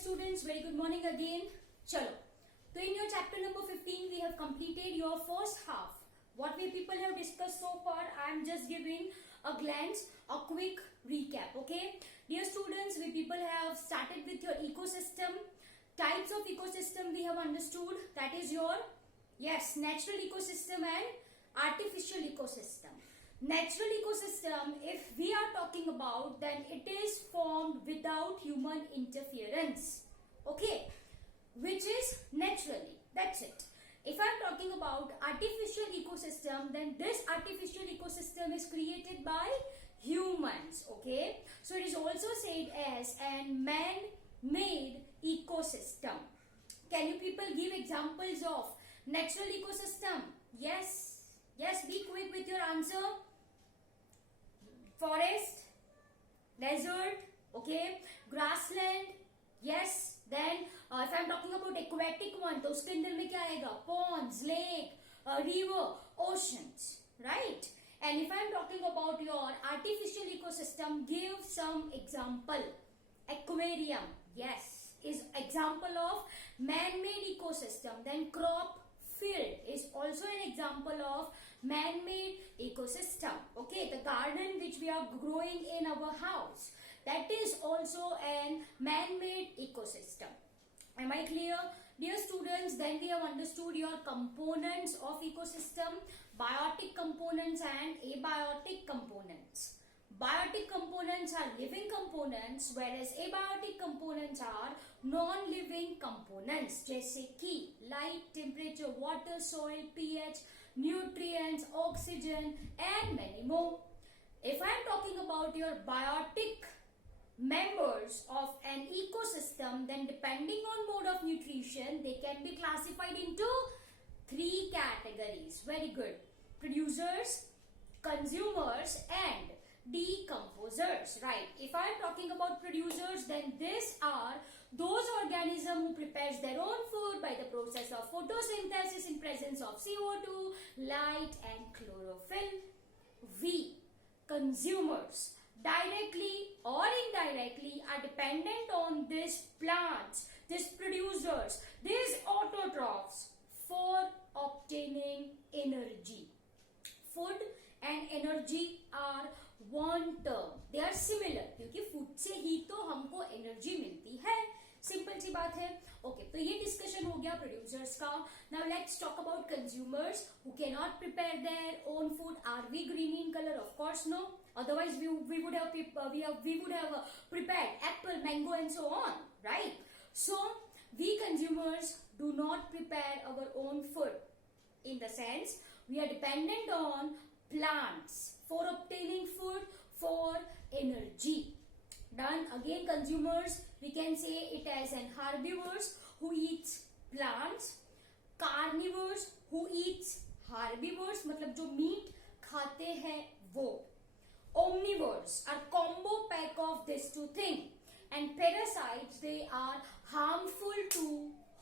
students, very good morning again. Chalo. So in your chapter number 15, we have completed your first half. What we people have discussed so far, I am just giving a glance, a quick recap. Okay, dear students, we people have started with your ecosystem. Types of ecosystem we have understood. That is your natural ecosystem and artificial ecosystem. Natural ecosystem, if we are talking about, then it is formed without human interference. Okay, which is naturally. That's it. If I'm talking about artificial ecosystem, then this artificial ecosystem is created by humans. Okay, so it is also said as an man-made ecosystem. Can you people give examples of natural ecosystem? Yes, be quick with your answer. Forest, desert, okay, grassland, yes. Then if I'm talking about aquatic one, तो उसके अंदर में क्या आएगा? Ponds, lake, river, oceans, right? And if I'm talking about your artificial ecosystem, give some example. Aquarium, yes, is example of man-made ecosystem. Then crop field is also an example of man-made ecosystem. Okay, the garden which we are growing in our house, that is also an man-made ecosystem. Am I clear? Dear students, then we have understood your components of ecosystem, biotic components and abiotic components. Biotic components are living components, whereas abiotic components are non-living components, जैसे कि light, temperature, water, soil, pH, nutrients, oxygen and many more. If I am talking about your biotic members of an ecosystem, then depending on mode of nutrition, they can be classified into three categories. Very good. Producers, consumers and decomposers, right? If I am talking about producers, then these are those organisms who prepares their own food by the process of photosynthesis in presence of CO2, light and chlorophyll. We, consumers, directly or indirectly are dependent on these plants, these producers, these autotrophs for obtaining energy. Food and energy are one term. They are similar क्योंकि food से ही तो हमको energy मिलती है. Simple सी बात है. Okay, तो ये डिस्कशन हो गया प्रोड्यूसर्स का. Now let's talk about consumers who can not prepare their own food. Are we green in colour? Of course no. Otherwise we would have prepared apple, mango and so on, right? So we consumers do not prepare our own food. In the sense, we are dependent on plants for obtaining food, for energy. Done. Again, consumers, we can say it as an herbivores who eats plants, carnivores who eats herbivores, मतलब जो meet खाते हैं वो. Omnivores are combo pack of these two things, and parasites, they are harmful to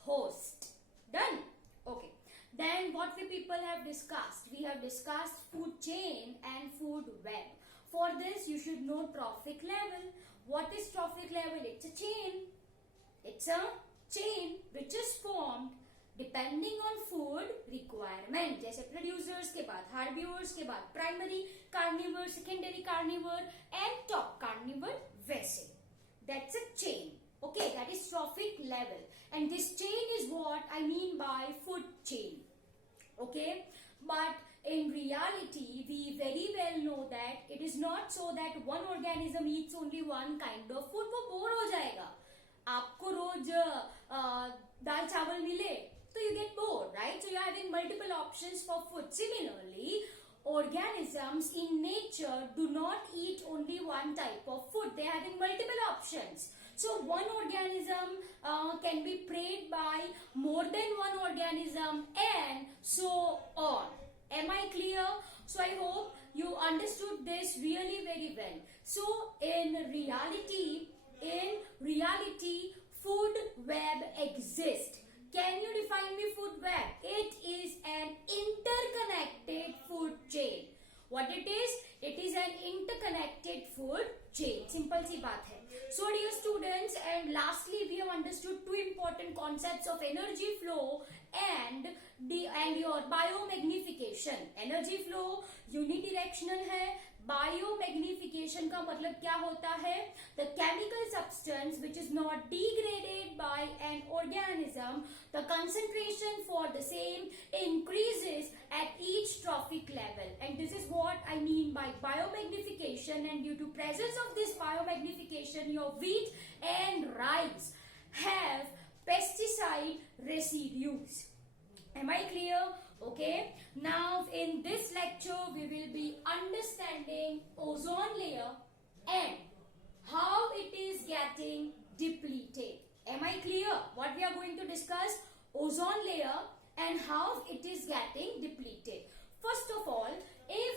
host. Done. Okay. Then what we people have discussed? We have discussed food chain and food web. For this, you should know trophic level. What is trophic level? It's a chain. It's a chain which is formed depending on food requirement. जैसे producers के बाद herbivores के बाद primary carnivore, secondary carnivore and top carnivore वैसे. That's a chain. Okay, that is trophic level. And this chain is what I mean by food chain. Okay, but in reality, we very well know that it is not so that one organism eats only one kind of food. वो bore हो जाएगा. आपको रोज दाल चावल मिले so you get bored, right? So you are having multiple options for food. Similarly, organisms in nature do not eat only one type of food. They are having multiple options. So one organism can be preyed by more than one organism and so on. Am I clear? So I hope you understood this really very well. So in reality, food web exists. Can you define me food web? It is an interconnected food chain. What it is? It is an interconnected food chain. Simple सी बात है. So dear students, and lastly we have understood important concepts of energy flow and your biomagnification. Energy flow unidirectional है, biomagnification का मतलब क्या होता है? The chemical substance which is not degraded by an organism, the concentration for the same increases at each trophic level, and this is what I mean by biomagnification. And due to presence of this biomagnification, your wheat and rice have pesticide residues. Am I clear? Okay, now in this lecture we will be understanding ozone layer and how it is getting depleted. Am I clear? What we are going to discuss? Ozone layer and how it is getting depleted. First of all, if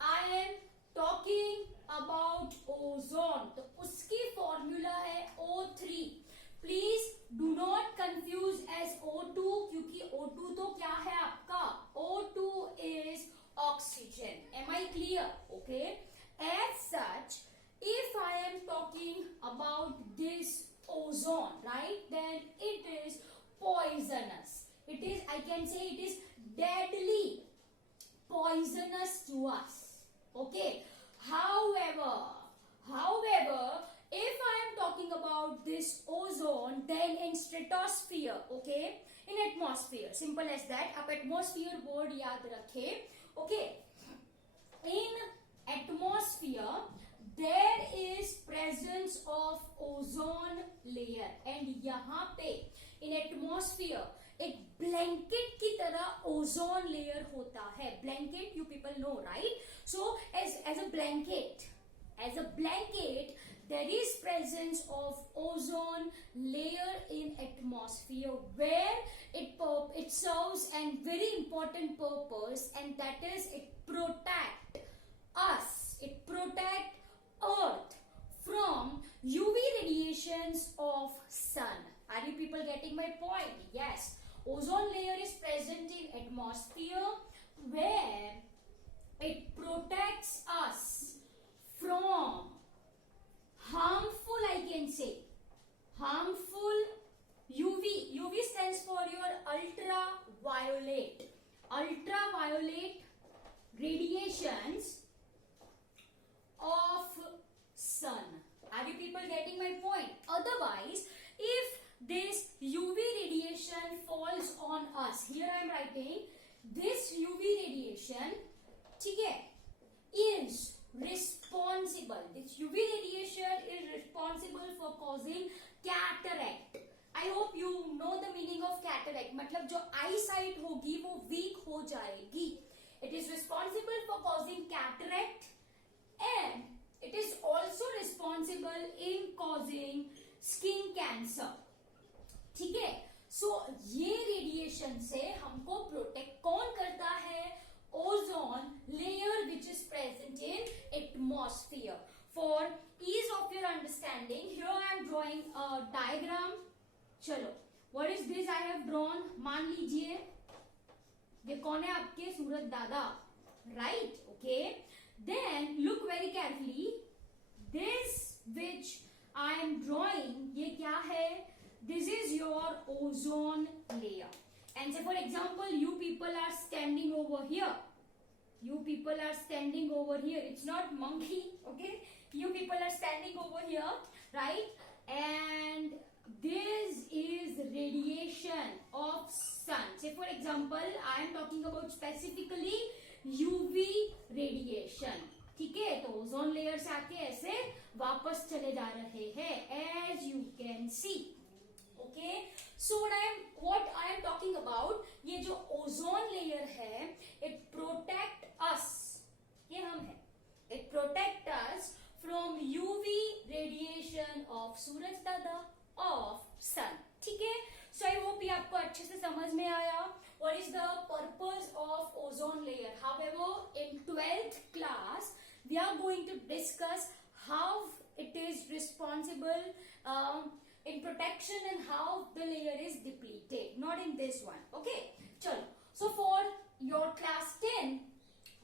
I am talking about ozone, तो उसकी formula है O3. Please do not confuse as O2, क्योंकि O2 तो क्या है आपका? O2 is oxygen. Am I clear? Okay. As such, if I am talking about this ozone, right, then it is poisonous. It is, I can say it is deadly poisonous to us. Okay. However, if I am talking about this ozone, then in stratosphere, okay, in atmosphere, simple as that. आप atmosphere word याद रखे. Okay, in atmosphere there is presence of ozone layer, and यहाँ पे in atmosphere एक blanket की तरह ozone layer होता है. Blanket you people know, right? So as a blanket, there is presence of ozone layer in atmosphere, where it serves a very important purpose, and that is it protect us, it protect earth from UV radiations of sun. Are you people getting my point? Yes, ozone layer is present in atmosphere where it protects us from harmful, I can say, harmful UV. UV stands for your ultraviolet radiations of sun. Are you people getting my point? Otherwise, if this UV radiation falls on us, here I am writing this UV radiation, ठीक है, is responsible. This UV radiation is responsible for causing cataract. I hope you know the meaning of cataract. मतलब जो eyesight होगी वो weak हो जाएगी. It is responsible for causing cataract, and it is also responsible in causing skin cancer. ठीक है? So ये radiation से हमको protect कौन करता है? Ozone layer which is present in atmosphere. For ease of your understanding, here I am drawing a diagram. चलो, what is this I have drawn? मान लीजिए ये कौन है आपके? सूरज दादा, right? Okay. Then look very carefully. This which I am drawing, ये क्या है? This is your ozone layer. And say for example, you people are standing over here. It's not monkey, okay? You people are standing over here, right? And this is radiation of sun. Say for example, I am talking about specifically UV radiation. ठीक है? तो ozone layer से आके ऐसे वापस चले जा रहे हैं, as you can see. Okay, so what I am talking about, ये जो ओजोन लेयर है, it protect us, ये हम है, it protect us from UV radiation of सूरज दादा, of sun. ठीक है? So I hope ये आपको अच्छे से समझ में आया. What is the purpose of ozone layer? However, in 12th class we are going to discuss how it is responsible in protection and how the layer is depleted. Not in this one. Okay, chalo. So for your class 10,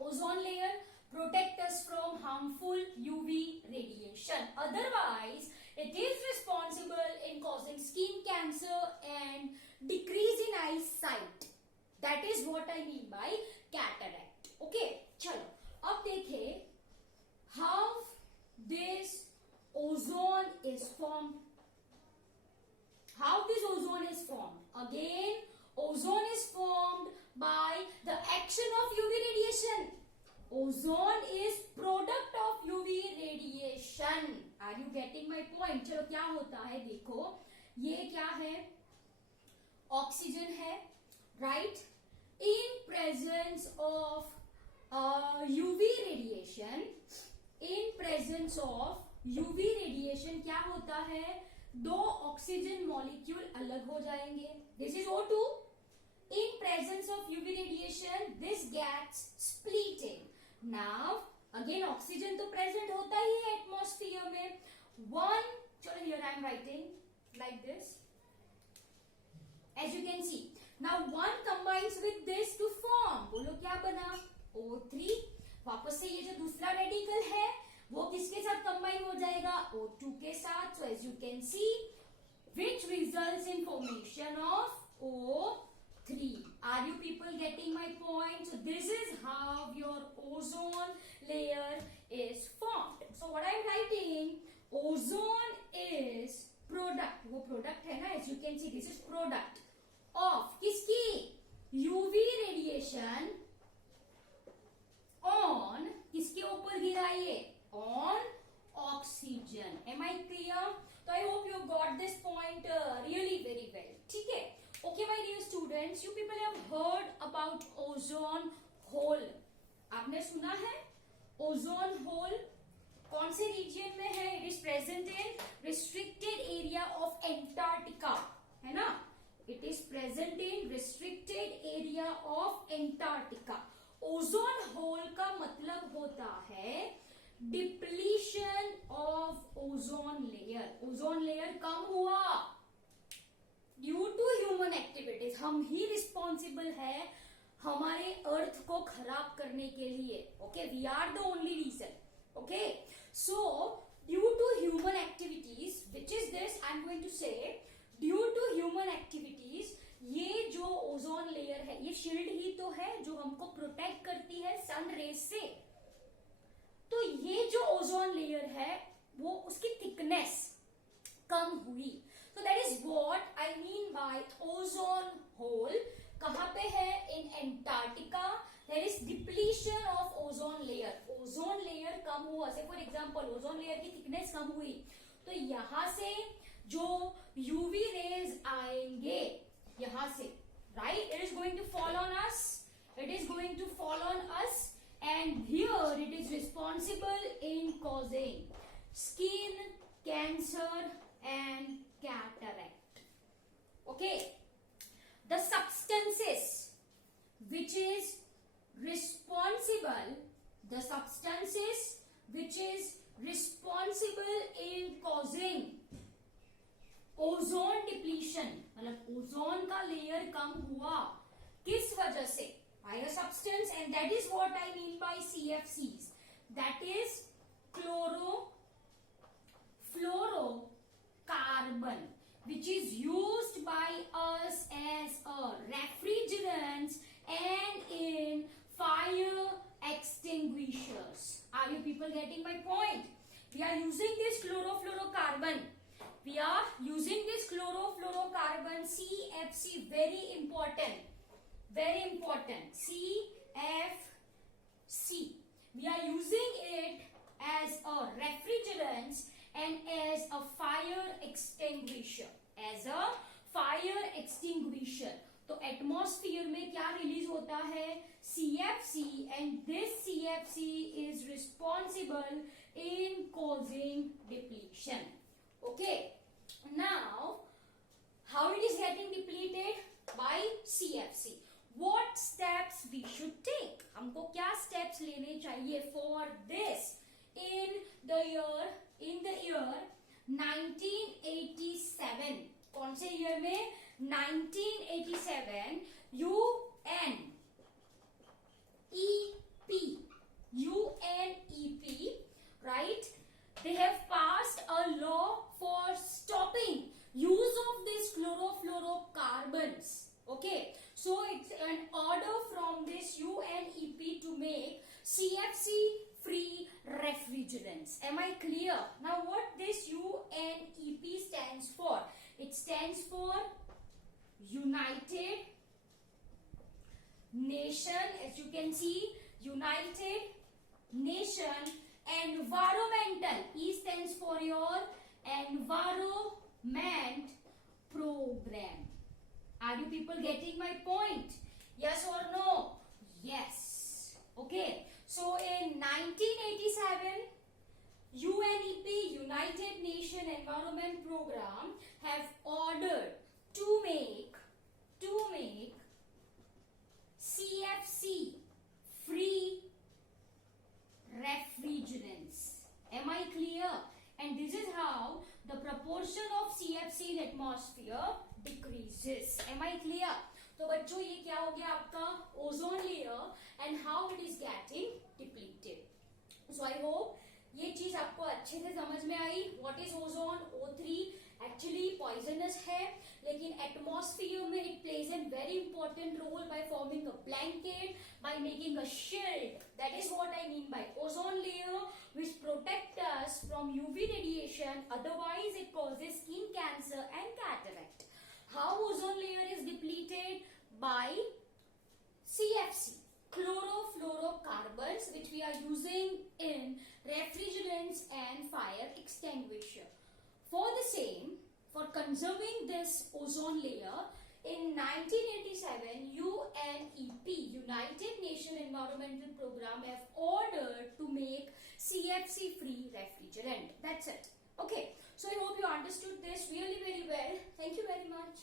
ozone layer protect us from harmful UV radiation. Otherwise, it is responsible in causing skin skin cancer and decrease in eyesight. That is what I mean by cataract. Okay, चलो अब देखें how this ozone is formed. How this ozone is formed? Again, ozone is formed by the action of UV radiation. Ozone is product of UV radiation. Are you getting my point? चलो क्या होता है देखो, ये क्या है, oxygen है, right? In presence of UV radiation, in presence of UV radiation क्या होता है, दो ऑक्सीजन मॉलिक्यूल अलग हो जाएंगे. This is O2. In presence of UV radiation, this gets splitting. Now, again oxygen तो प्रेजेंट होता ही है एटमॉस्फेयर में. One, चलो here I am writing like this. As you can see, now one combines with this to form. बोलो क्या बना? O3. वापस से ये जो दूसरा रेडिकल है वो किसके साथ कंबाइन हो जाएगा? O2 के साथ. So as you can see, which results in formation of O3. Are you people getting my point? So this is how your ozone layer is formed. So what I am writing, ozone is product. वो product है ना, as you can see, this is product of किसकी? UV radiation on किसके ऊपर गिरा ये? On oxygen. Am I clear? So I hope you got this point really very well. ठीक है? Okay, my dear students, you people have heard about ozone hole. आपने सुना है? Ozone hole कौन से region में है? It is present in restricted area of Antarctica. है ना? It is present in restricted area of Antarctica. Ozone hole का मतलब होता है depletion of ozone layer. Ozone layer कम हुआ ड्यू टू ह्यूमन एक्टिविटीज. हम ही रिस्पॉन्सिबल है हमारे अर्थ को खराब करने के लिए. Okay, we are the only reason. Okay, so due to human activities, which is this, I am going to say, due to human activities, ये जो ओजोन लेयर है ये शील्ड ही तो है जो हमको प्रोटेक्ट करती है सन रेज से. तो ये जो ओजोन लेयर है वो उसकी थिकनेस कम हुई. तो that is what I mean by ozone hole. कहां पे है? In Antarctica. There is depletion of ozone layer. Ozone layer कम हुआ. Say for example ozone layer की थिकनेस कम हुई तो यहां से जो यूवी रेज आएंगे यहां से, right, it is going to fall on us. It is going to fall on us. And here it is responsible in causing skin cancer and cataract. Okay, the substances which is responsible, the substances which is responsible in causing ozone depletion, मतलब ozone का layer कम हुआ किस वजह से? By a substance, and that is what I mean by CFCs. That is chlorofluorocarbon, which is used by us as a refrigerant and in fire extinguishers. Are you people getting my point? We are using this chlorofluorocarbon. We are using this chlorofluorocarbon CFC. Very important. Very important. CFC. We are using it as a refrigerant and as a fire extinguisher. As a fire extinguisher. तो atmosphere में क्या release होता है? CFC, and this CFC is responsible in causing depletion. Okay. Now, how it is getting depleted? By CFC. What steps we should take? हमको क्या steps लेने चाहिए for this? In the year 1987. कौन से year में? 1987. UNEP, right? They have passed a law for stopping use of this this UNEP to make CFC free refrigerants. Am I clear? Now what this UNEP stands for? It stands for United Nation, as you can see, United Nation Environmental. E stands for your Environment Program. Are you people getting my point? Yes or no? Yes. Okay. So in 1987, UNEP, United Nations Environment Program, have ordered to make CFC free refrigerants. Am I clear? And this is how the proportion of CFC in atmosphere decreases. Am I clear? तो बच्चों ये क्या हो गया आपका ozone layer and how it is getting depleted. So I hope ये चीज आपको अच्छे से समझ में आई. What is ozone? O3 actually poisonous है, लेकिन एटमॉस्फेयर में it plays an very important role by forming a blanket, by making a shield. That is what I mean by ozone layer, which protect us from UV radiation, otherwise it causes skin cancer and cataract. How ozone layer is depleted? By CFC, chlorofluorocarbons, which we are using in refrigerants and fire extinguisher. For the same, for conserving this ozone layer, in 1987, UNEP, United Nations Environmental Program, have ordered to make CFC free refrigerant. That's it. Okay. So I hope you understood this really very well. Thank you very much.